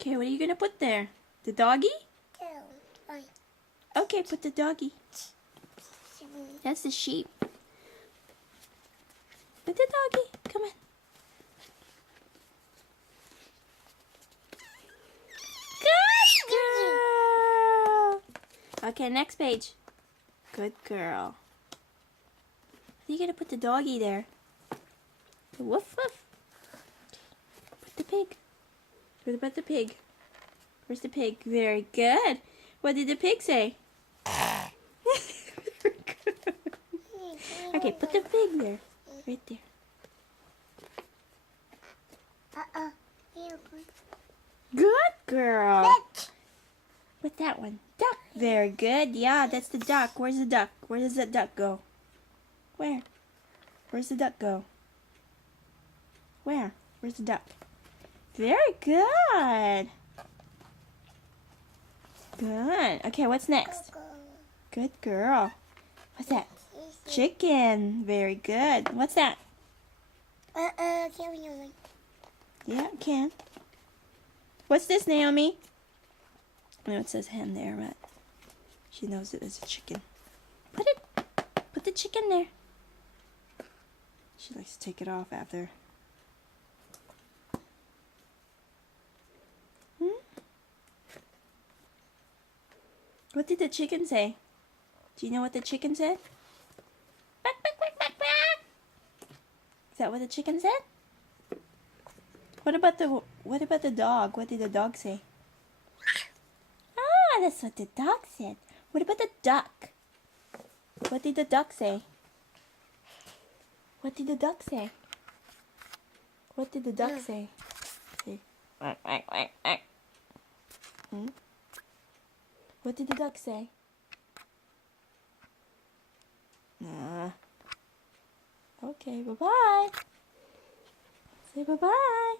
Okay, what are you gonna put there? The doggy? Okay, put the doggy. That's the sheep. Put the doggy. Come on. Good girl. Okay, next page. Good girl. Are you gonna put the doggy there? Woof woof. Put the pig. What about the pig? Where's the pig? Very good. What did the pig say? Okay, put the pig there. Right there. Good girl. Put that one. Duck. Very good. Yeah, that's the duck. Where's the duck? Where does that duck go? Where? Where's the duck go? Where? Where's the duck? Very good. Good. Okay, what's next? Good girl. What's that? Chicken. Very good. What's that? Yeah, it can. What's this, Naomi? I know it says hen there, but she knows it is a chicken. Put the chicken there. She likes to take it off after. What did the chicken say? Do you know what the chicken said? Quack, quack, quack, quack, quack. Is that what the chicken said? What about the dog? What did the dog say? Ah, that's what the dog said. What about the duck? What did the duck say? What did the duck say? What did the duck say? Say, quack, quack, quack, quack. What did the duck say? Nah. Okay, bye-bye. Say bye-bye.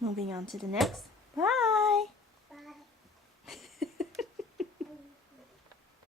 Moving on to the next.